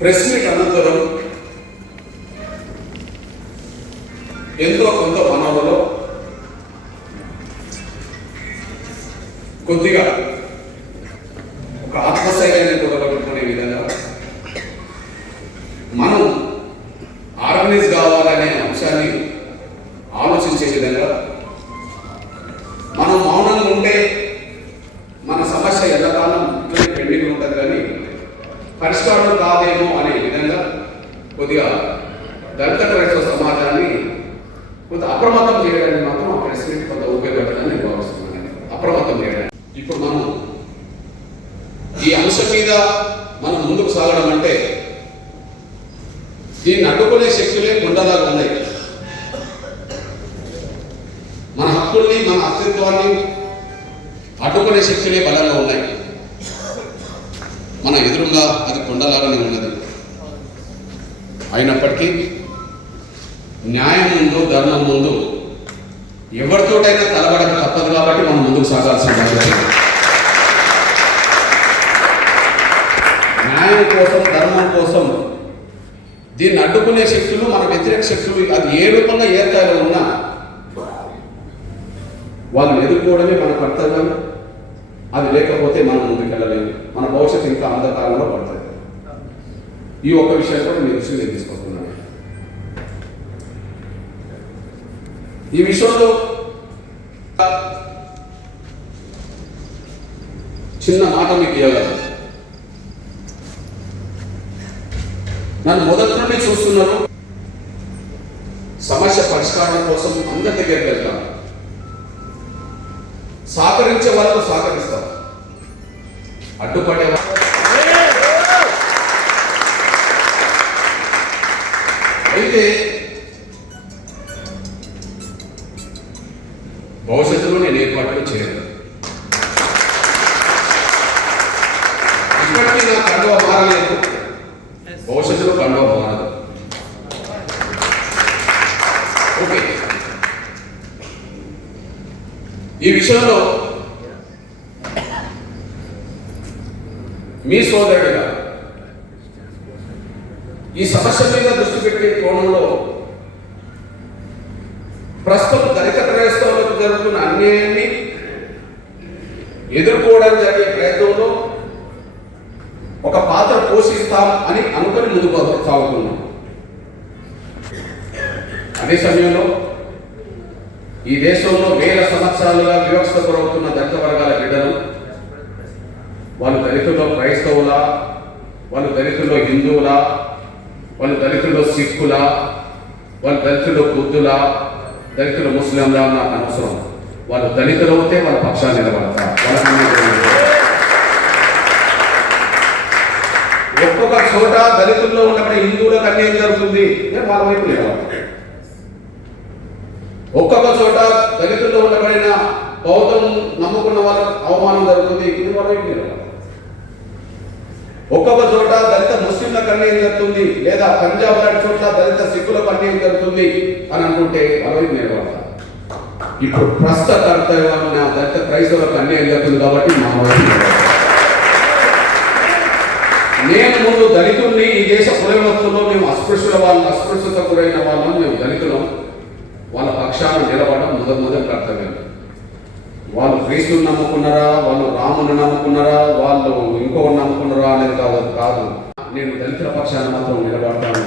Press meet అనంతరం ఎంతో కొంత మనవలో కొద్దిగా ఒక ఆత్మశైలిని కూడగట్టుకునే విధంగా మనం ఆర్గనైజ్ కావాలనే అంశాన్ని ఆలోచించే విధంగా మనం మౌనంగా ఉంటే మన సమస్య ఎల్లకాలం పెండింగ్ ఉంటుంది కానీ పరిష్కారం కాదేమో అనే విధంగా కొద్దిగా దళిత క్రైస్తవ సమాజాన్ని కొంత అప్రమత్తం చేయడానికి మాత్రం ఆ ప్రెస్ మీట్ కొంత ఉపయోగపడదని నేను భావిస్తున్నాను. అప్రమత్తం చేయడానికి ఇప్పుడు మనం ఈ అంశం మీద మనం ముందుకు సాగడం అంటే దీన్ని అడ్డుకునే శక్తులే గుండలాగా ఉన్నాయి. మన హక్కుల్ని మన అస్తిత్వాన్ని అడ్డుకునే శక్తులే బలంగా ఉన్నాయి. మన ఎదురుగా అది కొండలాగానే ఉన్నది. అయినప్పటికీ న్యాయం ముందు ధర్మం ముందు ఎవరితోటైనా తలబడక తప్పదు కాబట్టి మనం ముందుకు సాగాల్సిన బాధ్యత. న్యాయం కోసం ధర్మం కోసం దీన్ని అడ్డుకునే శక్తులు మన వ్యతిరేక శక్తులు అది ఏ రూపంగా ఏ స్థాయిలో ఉన్నా వాళ్ళని ఎదుర్కోవడమే మన కర్తవ్యం. అది లేకపోతే మనం ముందుకు వెళ్ళలేము. మన భవిష్యత్తు ఇంకా అంధకారంలో పడుతుంది. ఈ ఒక్క విషయం కూడా మీ దృష్టికి నేను తీసుకొస్తున్నాను. ఈ విషయంలో చిన్న మాట మీకు ఇవ్వగలను. నన్ను మొదటి నుండి చూస్తున్నారు. సమస్య పరిష్కారం కోసం అందరి దగ్గరికి వెళ్తాను. సహకరించే వాళ్ళకు సహకరిస్తారు, అడ్డుపడే అయితే భవిష్యత్తులో నేను ఏర్పాట్లు చేయను. ఇప్పటికీ నా కండువ మారలేదు, భవిష్యత్తులో కండువ మారదు. ఓకే, ఈ విషయంలో మీ సోదరుడిగా ఈ సమస్య మీద దృష్టి పెట్టే కోణంలో ప్రస్తుతం దళిత క్రైస్తవులకు జరుగుతున్న అన్యాయాన్ని ఎదుర్కోవడానికి జరిగే ప్రయత్నంలో ఒక పాత్ర పోషిస్తాం అని అనుకుని ముందుకు సాగుతున్నాం. అదే సమయంలో ఈ దేశంలో వేల సంవత్సరాలుగా వివక్షత గురవుతున్న దళిత వర్గాల బిడ్డలు, వాళ్ళు దళితుల్లో క్రైస్తవులా, వాళ్ళు దళితుల్లో హిందువులా, వాళ్ళు దళితుల్లో సిక్కులా, వాళ్ళు దళితుల్లో బుద్ధులా, దళితులు ముస్లింలా నాకు అనవసరం. వాళ్ళు దళితులు అవుతే వాళ్ళ పక్షాన్ని నిలబడతారు. ఒక్కొక్క చోట దళితుల్లో ఉన్నప్పుడు హిందువులకు అన్యాయం జరుగుతుంది, వాళ్ళ వైపు నిలబడతారు. ఒక్కొక్క చోట దళితుల్లో ఉండబడిన బౌద్ధం నమ్ముకున్న వాళ్ళకు అవమానం జరుగుతుంది, ఇది వాళ్ళ వైపు నిలబడతారు. ఒక్కొక్క చోట దళిత ముస్లింలకు అన్యాయం జరుగుతుంది, లేదా పంజాబ్ లాంటి చోట్ల దళిత సిక్కులకు అన్యాయం జరుగుతుంది అని అనుకుంటే వాళ్ళ వైపు నిలబడతారు. ఇప్పుడు ప్రస్తుత కర్తవ్యం దళిత క్రైస్తవులకు అన్యాయం జరుగుతుంది కాబట్టి మా వైపు నిలబడతారు. నేను ముందు దళితుల్ని ఈ దేశ పురోగతిలో మేము అస్పృశ్యత గురైన వాళ్ళం, మేము దళితులం, వాళ్ళ పక్షాన్ని నిలబడడం మొదటి కర్తవ్యం. వాళ్ళు క్రీస్తుని నమ్ముకున్నారా, వాళ్ళు రాముని నమ్ముకున్నారా, వాళ్ళు ఇంకొకరు నమ్ముకున్నారా అనేది కాదు. నేను దళితుల పక్షాన్ని మాత్రం నిలబడతాను.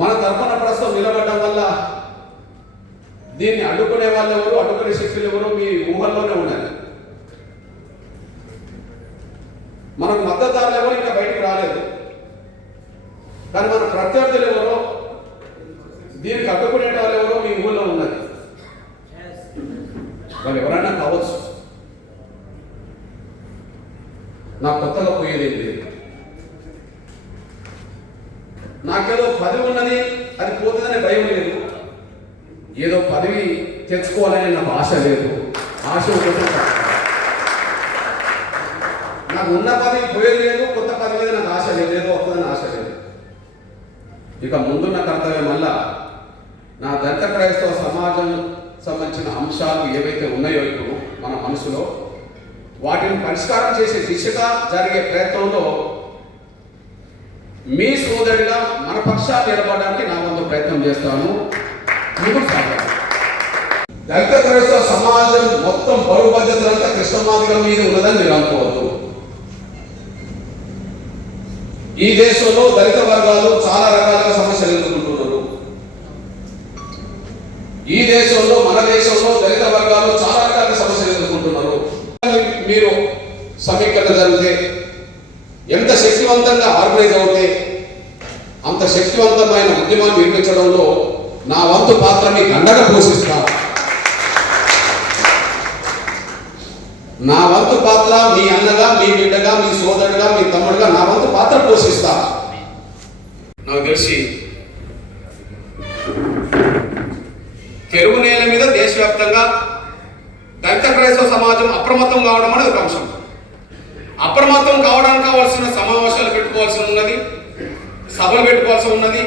మన తరఫున ప్రస్తుతం నిలబడడం వల్ల దీన్ని అడ్డుకునే వాళ్ళు ఎవరు, అడ్డుకునే శక్తులు ఎవరు మీ ఊహల్లోనే ఉన్నాయి. మనకు మద్దతుదారులు ఎవరు ఇంకా బయటకు రాలేదు, కానీ మన ప్రత్యర్థులు ఎవరో, దీనికి అడ్డుకునే వాళ్ళు ఎవరో మీ ఊళ్ళో ఉన్నది. వాళ్ళు ఎవరైనా కావచ్చు, నాకు కొత్తగా పోయేది లేదు. నాకేదో పదవి ఉన్నది, అది పోతుందనే భయం లేదు. ఏదో పదవి తెచ్చుకోవాలని నాకు ఆశ లేదు. ఆశ నాకు ఉన్న పదవి పోయేది లేదు, కొత్త పదవి మీద నాకు ఆశ లేదు, ఏదో వస్తుందని ఆశ లేదు. ఇక ముందున్న కర్తవ్యం వల్ల నా దళిత క్రైస్తవ సమాజం సంబంధించిన అంశాలు ఏవైతే ఉన్నాయో ఇప్పుడు మన మనసులో. వాటిని పరిష్కారం చేసే దిశగా జరిగే ప్రయత్నంలో మీ సోదరుడిగా మన పక్షాలు నిలబడడానికి నా వంతు ప్రయత్నం చేస్తాను. ముందుకు సాగాలి. దళిత క్రైస్తవ సమాజం మొత్తం బరువు బాధ్యతలంతా కృష్ణమాదిగల మీద ఉన్నదని మీరు అనుకోవద్దు. ఈ దేశంలో దళిత వర్గాలు చాలా రకాలుగా సమస్యలు ఎదుర్కొంటున్నారు. ఈ దేశంలో మన దేశంలో దళిత వర్గాలు చాలా రకాల సమస్యలు ఎదుర్కొంటున్నారు. మీరు సమీకరణ జరిగితే ఎంత శక్తివంతంగా ఆర్గనైజ్ అవుతే అంత శక్తివంతమైన ఉద్యమాన్ని నిర్మించడంలో నా వంతు పాత్ర మీకు అండగా పోషిస్తా. నా వంతు పాత్ర మీ అన్నగా, మీ బిడ్డగా, మీ సోదరుడుగా, మీ తమ్ముడుగా నా వంతు పాత్ర పోషిస్తా. నాకు తెలిసి తెలుగు నేల మీద దేశవ్యాప్తంగా దళిత క్రైస్తవ సమాజం అప్రమత్తం కావడం అనేది ఒక అంశం. అప్రమత్తం కావడానికి కావాల్సిన సమావేశాలు పెట్టుకోవాల్సి ఉన్నది, సభలు పెట్టుకోవాల్సి ఉన్నది,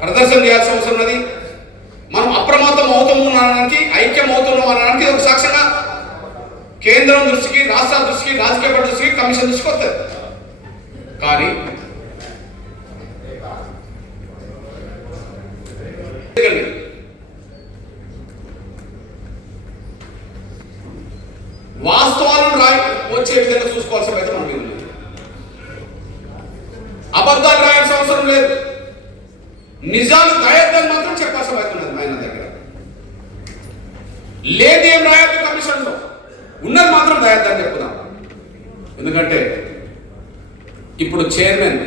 ప్రదర్శన చేయాల్సి అవసరం ఉన్నది. మనం అప్రమత్తం అవుతామనడానికి, ఐక్యం అవుతున్నాం అనడానికి ఒక సాక్ష్యంగా కేంద్రం దృష్టికి, రాష్ట్రాల దృష్టికి, రాజకీయ పార్టీ దృష్టికి, కమిషన్ దృష్టికి వస్తుంది. కానీ వాస్తవాలను వచ్చే విధంగా చూసుకోవాల్సిన అయితే మనం లేదు. అబద్ధాలు రాయాల్సిన అవసరం లేదు. నిజాలు రాయొద్దని మాత్రం చెప్పాల్సిన అవుతున్నది ఆయన దగ్గర. లేదేం రాయొద్దు, కమిషన్లో ఉన్నది మాత్రం రాయొద్దని చెప్పుదాం. ఎందుకంటే ఇప్పుడు చైర్మన్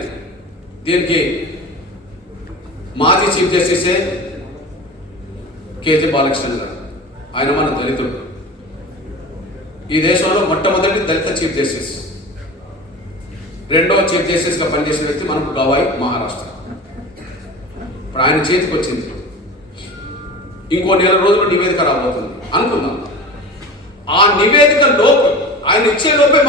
దీనికి మాజీ చీఫ్ జస్టిసే కేజీ బాలకృష్ణ గారు. ఆయన మన దళితుడు. ఈ దేశంలో మొట్టమొదటి దళిత చీఫ్ జస్టిస్. రెండవ చీఫ్ జస్టిస్గా పనిచేసిన వ్యక్తి మనకు గవాయి, మహారాష్ట్ర. ఇప్పుడు ఆయన చేతికి వచ్చింది. ఇంకో 4 రోజులు నివేదిక రాబోతుంది అనుకుందాం. ఆ నివేదిక లోపు, ఆయన ఇచ్చే లోపే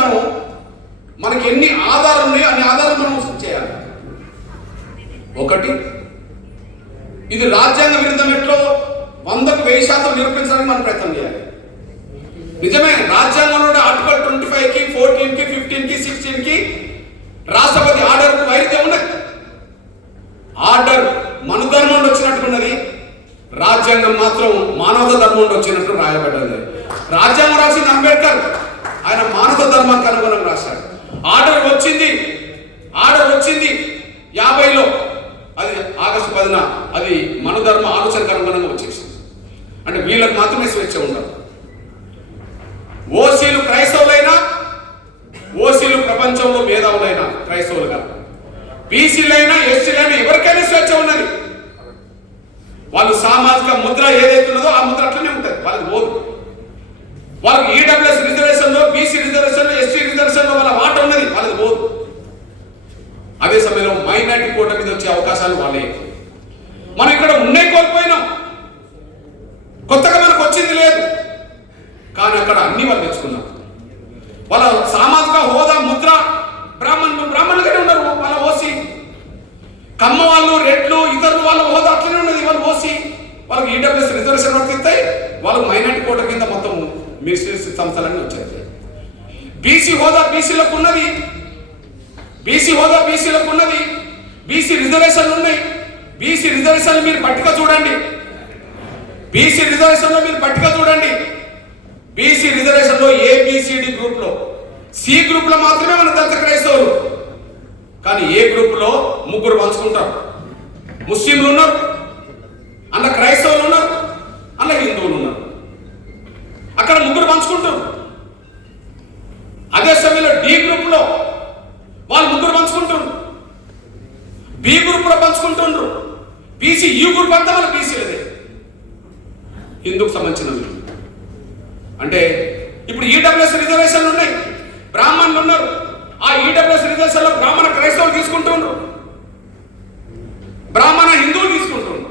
మనకి ఎన్ని ఆధారాలు ఉన్నాయో అన్ని ఆధారాలు మనం చేయాలి. ఒకటి, ఇది రాజ్యాంగ విరుద్ధం ఎట్లో 100కు 1000% నిరూపించడానికి మనం ప్రయత్నం చేయాలి. నిజమే, రాజ్యాంగంలో ఆర్టికల్ 25కి, 14కి, 15కి, 16కి రాష్ట్రపతి ఆర్డర్కు వైరుధ్యం ఉన్నది. ఆర్డర్ మనుధర్మం నుండి వచ్చినట్టున్నది, రాజ్యాంగం మాత్రం మానవ ధర్మం నుండి వచ్చినట్టు రాయబడ్డది. రాజ్యాంగం రాసింది అంబేద్కర్, ఆయన మానవ ధర్మానికి అనుగుణంగా రాశాడు. ఆర్డర్ వచ్చింది 50లో, అది ఆగస్టు 10న అది మనుధర్మ ఆలోచనకు అనుగుణంగా వచ్చేసింది. అంటే వీళ్ళకి మాత్రమే స్వేచ్ఛ ఉండదు. ఓసీలు క్రైస్తవులైనా, ఓసీలు ప్రపంచంలో మేధావులైనా క్రైస్తవులుగా, బీసీలైనా, ఎస్సీలైనా ఎవరికైనా స్వేచ్ఛ ఉన్నది. వాళ్ళు సామాజిక ముద్ర ఏదైతే ఉన్నదో ఆ ముద్ర అట్లనే ఉంటుంది, వాళ్ళకి పోదు. వాళ్ళకి ఈడబ్ల్యూఎస్ రిజర్వేషన్లో, బీసీ రిజర్వేషన్లో, ఎస్సీ రిజర్వేషన్లో వాళ్ళ వాట ఉన్నది, వాళ్ళకి పోదు. అదే సమయంలో మైనారిటీ కోట మీద వచ్చే అవకాశాలు వాళ్ళే. మనం ఇక్కడ ఉన్నాయి కోల్పోయినాం, కొత్తగా మనకు వచ్చింది లేదు. కానీ అక్కడ అన్ని వాళ్ళు తెచ్చుకున్నారు. వాళ్ళ సామాజిక హోదా ముద్ర బ్రాహ్మణులుగానే ఉన్నారు. వాళ్ళ ఓసీ, కమ్మ వాళ్ళు, రెడ్లు, ఇతరులు వాళ్ళ హోదా అట్లనే ఉన్నది. వాళ్ళు ఓసీ, వాళ్ళకి ఈడబ్ల్యూఎస్ రిజర్వేషన్ వర్తిస్తాయి. వాళ్ళకి మైనారిటీ కోట కింద మొత్తం మినిస్ట్రీస్ సంస్థలన్నీ వచ్చాయి. బీసీ హోదా బీసీలకు ఉన్నది, బీసీ హోదా బీసీలకు ఉన్నది. బీసీ రిజర్వేషన్లు ఉన్నాయి. బీసీ రిజర్వేషన్లు మీరు పట్టిక చూడండి. బీసీ రిజర్వేషన్లో మీరు పట్టిక చూడండి. బీసీ రిజర్వేషన్లో ఏబిసిడి గ్రూప్లో, సి గ్రూప్లో మాత్రమే మన దళిత క్రైస్తవులు. కానీ ఏ గ్రూప్లో 3 పంచుకుంటారు. ముస్లింలు ఉన్నారు, అన్న క్రైస్తవులు ఉన్నారు, అన్న హిందువులు ఉన్నారు. అక్కడ 3 పంచుకుంటారు. అదే సమయంలో డి గ్రూప్లో వాళ్ళు 3 పంచుకుంటారు. బి గ్రూప్లో పంచుకుంటుండ్రు. బీసీ ఈ గ్రూప్ అంతా మన బీసీలదే, హిందూకు సంబంధించినవి. అంటే ఇప్పుడు ఈడబ్ల్యూఎస్ రిజర్వేషన్లు ఉన్నాయి, బ్రాహ్మణులు ఉన్నారు. ఆ ఈడబ్ల్యూఎస్ రిజర్వేషన్లో బ్రాహ్మణ క్రైస్తవులు తీసుకుంటుండ్రు, బ్రాహ్మణ హిందువులు తీసుకుంటుండ్రు,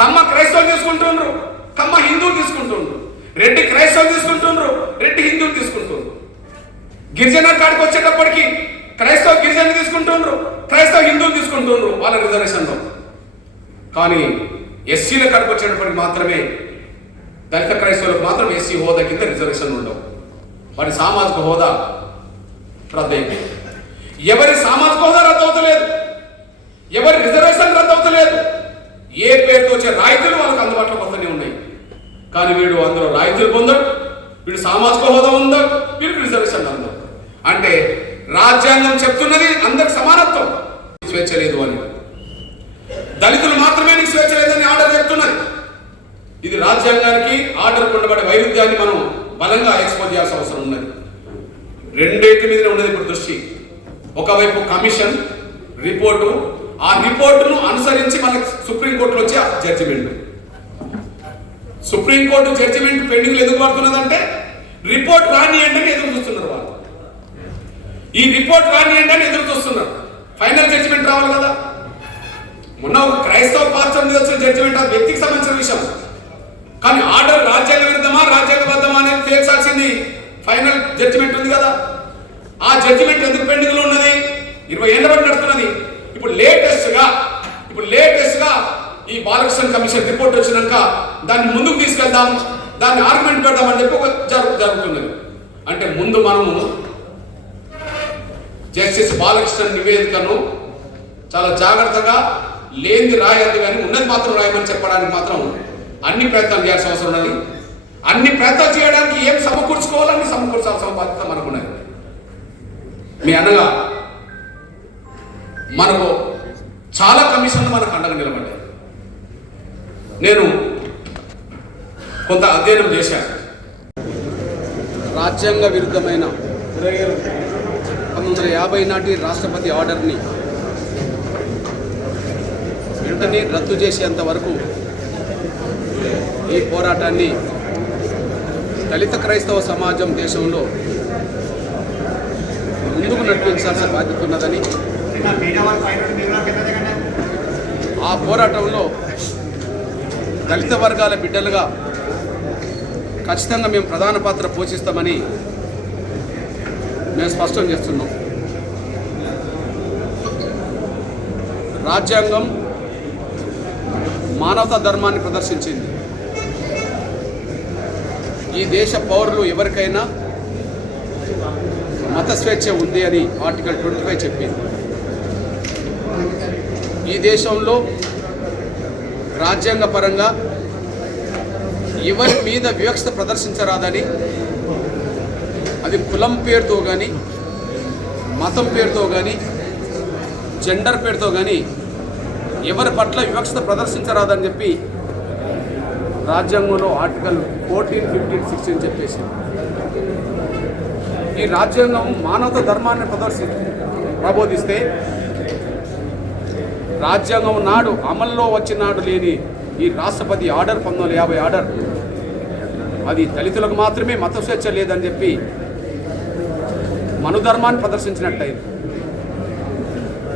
కమ్మ క్రైస్తవులు తీసుకుంటుండ్రు, కమ్మ హిందువులు తీసుకుంటుండ్రు, రెడ్డి క్రైస్తవులు తీసుకుంటుండ్రు, రెడ్డి హిందువులు తీసుకుంటుండ్రు. గిరిజన కాడికి వచ్చేటప్పటికి క్రైస్తవ గిరిజన తీసుకుంటుండ్రు, క్రైస్తవ హిందువులు తీసుకుంటుండ్రు వాళ్ళ రిజర్వేషన్లో. కానీ ఎస్సీల కాడికి వచ్చేటప్పటికి మాత్రమే దళిత క్రైస్తవులకు మాత్రం ఎస్సీ హోదా కింద రిజర్వేషన్ ఉండవు. వారి సామాజిక హోదా రద్దయింది. ఎవరి సామాజిక హోదా రద్దు అవుతలేదు, ఎవరి రిజర్వేషన్ రద్దు అవుతలేదు. ఏ పేరుతో వచ్చే రాయితీలు వాళ్ళకి అందుబాటులోకి వస్తూనే ఉన్నాయి. కానీ వీడు అందులో రాయితీలు పొందడు, వీడు సామాజిక హోదా ఉందడు, వీడికి రిజర్వేషన్ అందరు. అంటే రాజ్యాంగం చెప్తున్నది అందరికి సమానత్వం, స్వేచ్ఛ లేదు అని. దళితులు మాత్రమే నీకు స్వేచ్ఛ లేదని ఆర్డర్ చెప్తున్నది. ఇది రాజ్యాంగానికి ఆర్డర్ ఉండబడే వైరుధ్యాన్ని మనం బలంగా ఎక్స్పోజ్ చేయాల్సిన అవసరం ఉన్నది. రెండింటి మీద ఉన్నది ఇప్పుడు దృష్టి. ఒకవైపు కమిషన్ రిపోర్టు, ఆ రిపోర్టును అనుసరించి మనకు సుప్రీంకోర్టులో వచ్చే జడ్జిమెంట్. సుప్రీంకోర్టు జడ్జిమెంట్ పెండింగ్ ఎందుకు పడుతున్నదంటే రిపోర్ట్ రానియండి అని ఎదురు చూస్తున్నారు వాళ్ళు. ఈ రిపోర్ట్ రానియండి అని ఎదురు చూస్తున్నారు. ఫైనల్ జడ్జిమెంట్ రావాలి కదా. మొన్న ఒక క్రైస్తవ పాత్ర మీద వచ్చిన జడ్జిమెంట్ ఆ వ్యక్తికి సంబంధించిన విషయం. కానీ ఆర్డర్ రాజ్యాంగ విరుద్ధమా రాజ్యాంగబద్ధమా అనేది తేల్చాల్సింది ఫైనల్ జడ్జిమెంట్ ఉంది కదా. ఆ జడ్జిమెంట్ ఎందుకు పెండింగ్ లో ఉన్నది? 20 ఏళ్ల బట్టి నడుస్తున్నది. ఇప్పుడు లేటెస్ట్ గా ఈ బాలకృష్ణ కమిషన్ రిపోర్ట్ వచ్చినాక దాన్ని ముందుకు తీసుకెళ్దాం, దాన్ని ఆర్గ్యుమెంట్ పెడదామని చెప్పి ఒక జరుగుతున్నది. అంటే ముందు మనము జస్టిస్ బాలకృష్ణ నివేదికను చాలా జాగ్రత్తగా లేనిది రాయద్దు కానీ ఉన్నది మాత్రం రాయమని చెప్పడానికి మాత్రం అన్ని ప్రయత్నాలు చేయాల్సిన అవసరం ఉన్నది. అన్ని ప్రయత్నాలు చేయడానికి ఏం సమకూర్చుకోవాలని సమకూర్చాల్సిన బాధ్యత మనకు ఉన్నది. మీ అనగా మనకు చాలా కమిషన్లు మనకు అండగా నిలబడ్డాయి. నేను కొంత అధ్యయనం చేశాను. రాజ్యాంగ విరుద్ధమైన 1950 నాటి రాష్ట్రపతి ఆర్డర్ని వెంటనే రద్దు చేసేంత వరకు ఈ పోరాటాన్ని దళిత క్రైస్తవ సమాజం దేశంలో ముందుకు నడిపించాల్సిన బాధ్యత ఉన్నదని, ఆ పోరాటంలో దళిత వర్గాల బిడ్డలుగా ఖచ్చితంగా మేము ప్రధాన పాత్ర పోషిస్తామని మేము స్పష్టం చేస్తున్నాం. రాజ్యాంగం మానవతా ధర్మాన్ని ప్రదర్శించింది. ఈ దేశ పౌరులు ఎవరికైనా మత స్వేచ్ఛ ఉంది అని ఆర్టికల్ 25 చెప్పింది. ఈ దేశంలో రాజ్యాంగ పరంగా ఎవరి మీద వివక్షత ప్రదర్శించరాదని, అది కులం పేరుతో కానీ మతం పేరుతో కానీ జెండర్ పేరుతో కానీ ఎవరి పట్ల వివక్షత ప్రదర్శించరాదని చెప్పి రాజ్యాంగంలో ఆర్టికల్ 14, 15, 16 చెప్పేసి ఈ రాజ్యాంగం మానవతా ధర్మాన్ని ప్రబోధిస్తే రాజ్యాంగం నాడు అమల్లో వచ్చినాడు లేని ఈ రాష్ట్రపతి ఆర్డర్ 1950 ఆర్డర్ అది దళితులకు మాత్రమే మత స్వేచ్ఛ లేదని చెప్పి మనుధర్మాన్ని ప్రదర్శించినట్టయింది.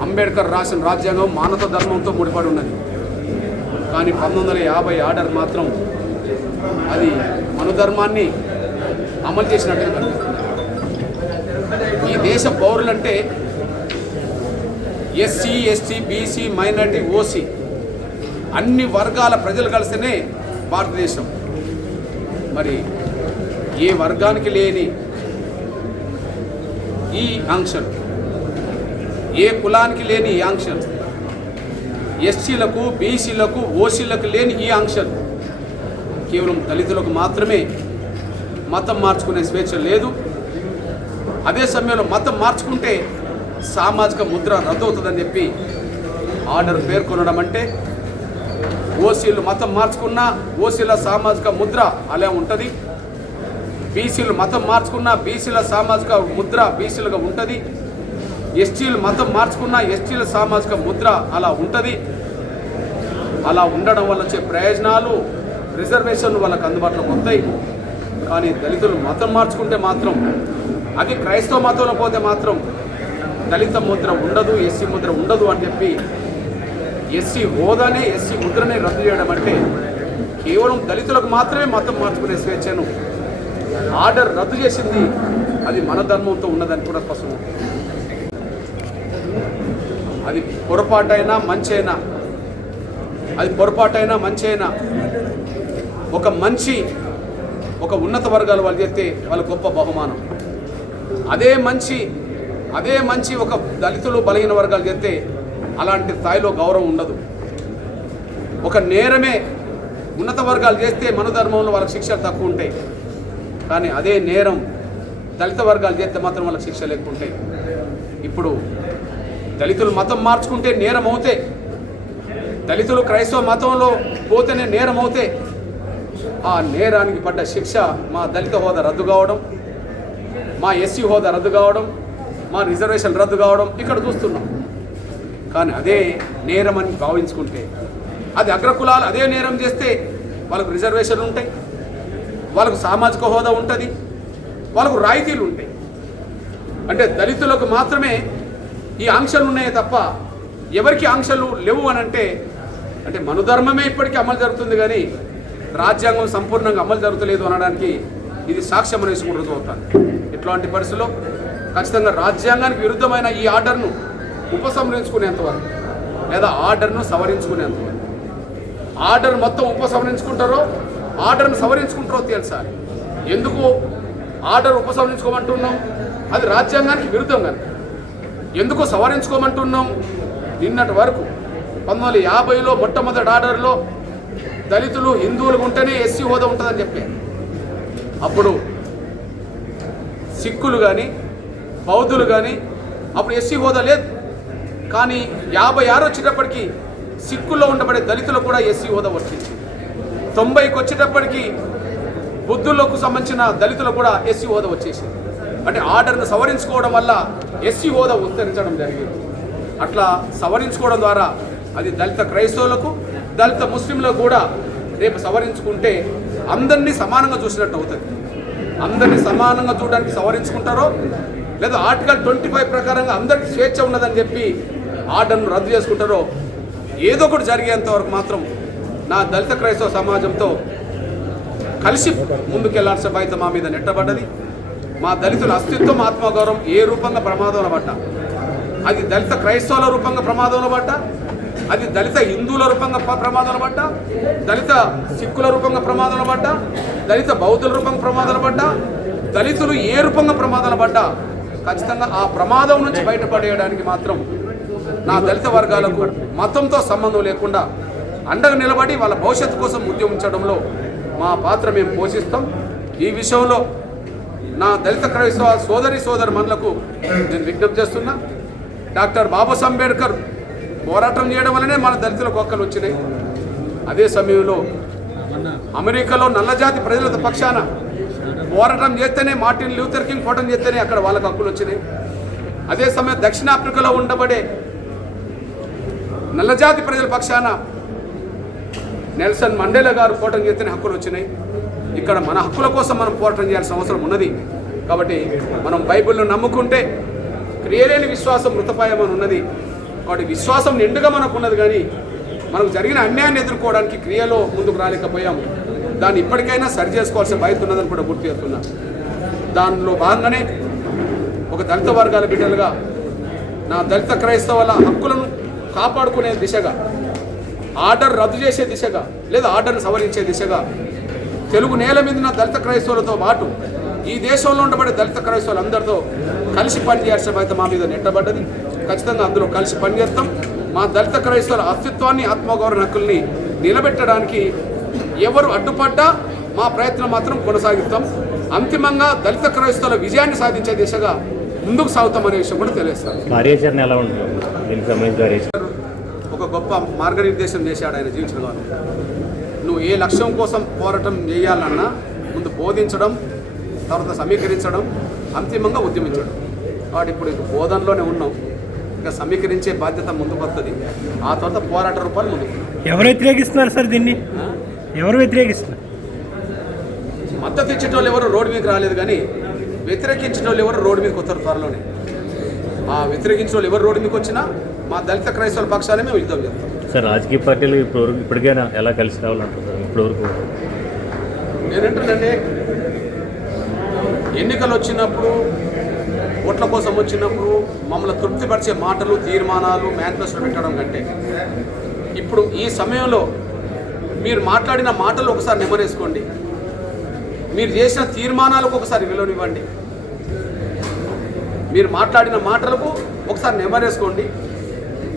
అంబేద్కర్ రాసిన రాజ్యాంగం మానవ ధర్మంతో ముడిపడి ఉన్నది. కానీ 1950 ఆర్డర్ మాత్రం అది మనుధర్మాన్ని అమలు చేసినట్టు కనిపిస్తుంది. ఈ దేశ పౌరులంటే SC, ST, BC, minority, OC అన్ని వర్గాల ప్రజలు కలిస్తేనే భారతదేశం. మరి ఏ వర్గానికి లేని ఈ ఆంక్షలు, ఏ కులానికి లేని ఈ ఆంక్షలు, ఎస్సీలకు, బీసీలకు, ఓసీలకు లేని ఈ ఆంక్షలు కేవలం దళితులకు మాత్రమే మతం మార్చుకునే స్వేచ్ఛ లేదు. అదే సమయంలో మతం మార్చుకుంటే సామాజిక ముద్ర రద్దవుతుందని చెప్పి ఆర్డర్ పేర్కొనడం అంటే ఓసీలు మతం మార్చుకున్నా ఓసీల సామాజిక ముద్ర అలా ఉంటుంది, బీసీలు మతం మార్చుకున్నా బీసీల సామాజిక ముద్ర బీసీలుగా ఉంటుంది, ఎస్టీలు మతం మార్చుకున్నా ఎస్టీల సామాజిక ముద్ర అలా ఉంటుంది. అలా ఉండడం వల్ల వచ్చే ప్రయోజనాలు, రిజర్వేషన్లు వాళ్ళకు అందుబాటులోకి వస్తాయి. కానీ దళితులు మతం మార్చుకుంటే మాత్రం, అది క్రైస్తవ మతంలో పోతే మాత్రం దళిత ముద్ర ఉండదు, ఎస్సీ ముద్ర ఉండదు అని చెప్పి ఎస్సీ హోదానే, ఎస్సీ ముద్రనే రద్దు చేయడం అంటే కేవలం దళితులకు మాత్రమే మతం మార్చుకునే స్వేచ్ఛను ఆర్డర్ రద్దు చేసింది. అది మన ధర్మంతో ఉన్నదని కూడా స్పష్టం. అది పొరపాటైనా మంచైనా, అది పొరపాటైనా మంచైనా ఒక మంచి ఒక ఉన్నత వర్గాల వాళ్ళు చేస్తే వాళ్ళ గొప్ప బహుమానం. అదే మంచి ఒక దళితులు బలహీన వర్గాలు చేస్తే అలాంటి స్థాయిలో గౌరవం ఉండదు. ఒక నేరమే ఉన్నత వర్గాలు చేస్తే మనోధర్మంలో వాళ్ళకి శిక్షలు తక్కువ ఉంటాయి, కానీ అదే నేరం దళిత వర్గాలు చేస్తే మాత్రం వాళ్ళకి శిక్షలు ఎక్కువ ఉంటాయి. ఇప్పుడు దళితులు మతం మార్చుకుంటే నేరం అవుతే, దళితులు క్రైస్తవ మతంలో పోతేనే నేరం అవుతే, ఆ నేరానికి పడ్డ శిక్ష మా దళిత హోదా రద్దు కావడం, మా ఎస్సీ హోదా రద్దు కావడం, మా రిజర్వేషన్ రద్దు కావడం ఇక్కడ చూస్తున్నాం. కానీ అదే నేరం అని భావించుకుంటే, అది అగ్రకులాలు అదే నేరం చేస్తే వాళ్ళకు రిజర్వేషన్లు ఉంటాయి, వాళ్ళకు సామాజిక హోదా ఉంటుంది, వాళ్ళకు రాయితీలు ఉంటాయి. అంటే దళితులకు మాత్రమే ఈ ఆంక్షలు ఉన్నాయే తప్ప ఎవరికి ఆంక్షలు లేవు అని అంటే మనుధర్మమే ఇప్పటికీ అమలు జరుగుతుంది, కానీ రాజ్యాంగం సంపూర్ణంగా అమలు జరుగుతలేదు అనడానికి ఇది సాక్ష్యం అనేసి కూడా రుజువుతాను. ఇట్లాంటి పరిస్థితుల్లో ఖచ్చితంగా రాజ్యాంగానికి విరుద్ధమైన ఈ ఆర్డర్ను ఉపసంహరించుకునేంతవరకు లేదా ఆర్డర్ను సవరించుకునేంతవరకు, ఆర్డర్ మొత్తం ఉపసంహరించుకుంటారో ఆర్డర్ను సవరించుకుంటారో తెలుసా. ఎందుకు ఆర్డర్ ఉపసంహరించుకోమంటున్నాం? అది రాజ్యాంగానికి విరుద్ధం కనుక. ఎందుకు సవరించుకోమంటున్నాం? నిన్నటి వరకు 1950లో మొట్టమొదటి ఆర్డర్లో దళితులు హిందువులకు ఉంటేనే ఎస్సీ హోదా ఉంటుందని చెప్పారు. అప్పుడు సిక్కులు కానీ బౌద్ధులు కానీ అప్పుడు ఎస్సీ హోదా లేదు. కానీ 56 వచ్చేటప్పటికి సిక్కుల్లో ఉండబడే దళితులు కూడా ఎస్సీ హోదా వచ్చింది. 90కి వచ్చేటప్పటికి బుద్ధులకు సంబంధించిన దళితులు కూడా ఎస్సీ హోదా వచ్చేసింది. అంటే ఆర్డర్ను సవరించుకోవడం వల్ల ఎస్సీ హోదా విస్తరించడం జరిగింది. అట్లా సవరించుకోవడం ద్వారా అది దళిత క్రైస్తవులకు దళిత ముస్లింలకు కూడా రేపు సవరించుకుంటే అందరినీ సమానంగా చూసినట్టు అవుతుంది. అందరినీ సమానంగా చూడడానికి సవరించుకుంటారో లేదా ఆర్టికల్ 25 ప్రకారంగా అందరికీ స్వేచ్ఛ ఉన్నదని చెప్పి ఆర్డర్ను రద్దు చేసుకుంటారో ఏదో ఒకటి జరిగేంత వరకు మాత్రం నా దళిత క్రైస్తవ సమాజంతో కలిసి ముందుకెళ్లాల్సిన బాధ్యత మా మీద నెట్టబడ్డది. మా దళితుల అస్తిత్వం ఆత్మగౌరవం ఏ రూపంగా ప్రమాదంలో పడ్డా, అది దళిత క్రైస్తవుల రూపంగా ప్రమాదంలో పడ్డా, అది దళిత హిందువుల రూపంగా ప్రమాదంలో పడ్డా, దళిత సిక్కుల రూపంగా ప్రమాదంలో పడ్డా, దళిత బౌద్ధుల రూపంగా ప్రమాదంలో పడ్డా, దళితులు ఏ రూపంగా ప్రమాదంలో పడ్డా ఖచ్చితంగా ఆ ప్రమాదం నుంచి బయటపడేయడానికి మాత్రం నా దళిత వర్గాలకు మతంతో సంబంధం లేకుండా అండగా నిలబడి వాళ్ళ భవిష్యత్తు కోసం ఉద్యమించడంలో మా పాత్ర మేము పోషిస్తాం. ఈ విషయంలో నా దళిత క్రైస్తవ సోదరి మనులకు నేను విజ్ఞప్తి చేస్తున్నా. డాక్టర్ బాబాసాహెబ్ అంబేద్కర్ పోరాటం చేయడం వల్లనే మన దళితులకు హక్కులు వచ్చినాయి. అదే సమయంలో అమెరికాలో నల్లజాతి ప్రజల పక్షాన పోరాటం చేస్తేనే మార్టిన్ లూథర్ కింగ్ పోరాటం చేస్తేనే అక్కడ వాళ్ళకు హక్కులు వచ్చినాయి. అదే సమయం దక్షిణాఫ్రికాలో ఉండబడే నల్లజాతి ప్రజల పక్షాన నెల్సన్ మండేలా గారు పోరాటం చేస్తేనే హక్కులు వచ్చినాయి. ఇక్కడ మన హక్కుల కోసం మనం పోరాటం చేయాల్సిన అవసరం ఉన్నది. కాబట్టి మనం బైబిల్ను నమ్ముకుంటే క్రియలేని విశ్వాసం మృతపాయమని ఉన్నది. కాబట్టి విశ్వాసం నిండుగా మనకు ఉన్నది, కానీ మనకు జరిగిన అన్యాయాన్ని ఎదుర్కోవడానికి క్రియలో ముందుకు రాలేకపోయాము. దాన్ని ఇప్పటికైనా సరి చేసుకోవాల్సిన బాధ్యత ఉన్నదని కూడా గుర్తు చేస్తున్నా. దానిలో భాగంగానే ఒక దళిత వర్గాల బిడ్డలుగా నా దళిత క్రైస్తవుల హక్కులను కాపాడుకునే దిశగా, ఆర్డర్ రద్దు చేసే దిశగా లేదా ఆర్డర్ను సవరించే దిశగా తెలుగు నేల మీద ఉన్న దళిత క్రైస్తవులతో పాటు ఈ దేశంలో ఉండబడే దళిత క్రైస్తవులందరితో కలిసి పనిచేయాల్సిన బాధ్యత మా మీద నెట్టబడ్డది. ఖచ్చితంగా అందులో కలిసి పనిచేస్తాం. మా దళిత క్రైస్తవుల అస్తిత్వాన్ని ఆత్మగౌరవ హక్కుల్ని నిలబెట్టడానికి ఎవరు అడ్డుపడ్డా మా ప్రయత్నం మాత్రం కొనసాగిస్తాం. అంతిమంగా దళిత క్రైస్తవుల విజయాన్ని సాధించే దిశగా ముందుకు సాగుతామనే విషయం కూడా తెలియజేస్తాం. కార్యాచరణ ఎలా ఉంటుంది? ఒక గొప్ప మార్గనిర్దేశం చేశాడు ఆయన జీవించిన వారు. నువ్వు ఏ లక్ష్యం కోసం పోరాటం చేయాలన్నా ముందు బోధించడం, తర్వాత సమీకరించడం, అంతిమంగా ఉద్యమించడం. కాబట్టి ఇప్పుడు బోధనలోనే ఉన్నాం. ఇంకా సమీకరించే బాధ్యత ముందుకు వస్తుంది. ఆ తర్వాత పోరాట రూపాయలు ముందుకు. ఎవరు వ్యతిరేకిస్తున్నారు సార్ దీన్ని? ఎవరు వ్యతిరేకిస్తున్నారు? మద్దతు ఇచ్చేటోళ్ళు ఎవరు రోడ్డు మీదకి రాలేదు, కానీ వ్యతిరేకించేటోళ్ళు ఎవరు రోడ్డు మీదకి వస్తారు త్వరలోనే. ఆ వ్యతిరేకించిన వాళ్ళు ఎవరు రోడ్డు మీదకి వచ్చినా మా దళిత క్రైస్తవుల పక్షానే మేము యుద్ధం చేస్తాం. సార్, రాజకీయ పార్టీలు ఇప్పటికైనా ఎలా కలిసి రావాలంటున్నారు? ఇప్పటివరకు నేనంటుందండి, ఎన్నికలు వచ్చినప్పుడు, ఓట్ల కోసం వచ్చినప్పుడు మమ్మల్ని తృప్తిపరిచే మాటలు, తీర్మానాలు, మేనిఫెస్టో పెట్టడం కంటే ఇప్పుడు ఈ సమయంలో మీరు మాట్లాడిన మాటలు ఒకసారి నెమరేసుకోండి. మీరు చేసిన తీర్మానాలకు ఒకసారి విలువనివ్వండి. మీరు మాట్లాడిన మాటలకు ఒకసారి నెమరేసుకోండి.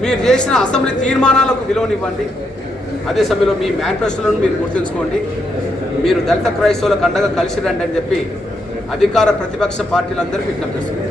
మీరు చేసిన అసెంబ్లీ తీర్మానాలకు విలువనివ్వండి. అదే సమయంలో మీ మేనిఫెస్టోలను మీరు గుర్తుంచుకోండి. మీరు దళిత క్రైస్తవులకు అండగా కలిసి రండి అని చెప్పి అధికార ప్రతిపక్ష పార్టీలందరికీ విజ్ఞప్తి చేస్తున్నారు.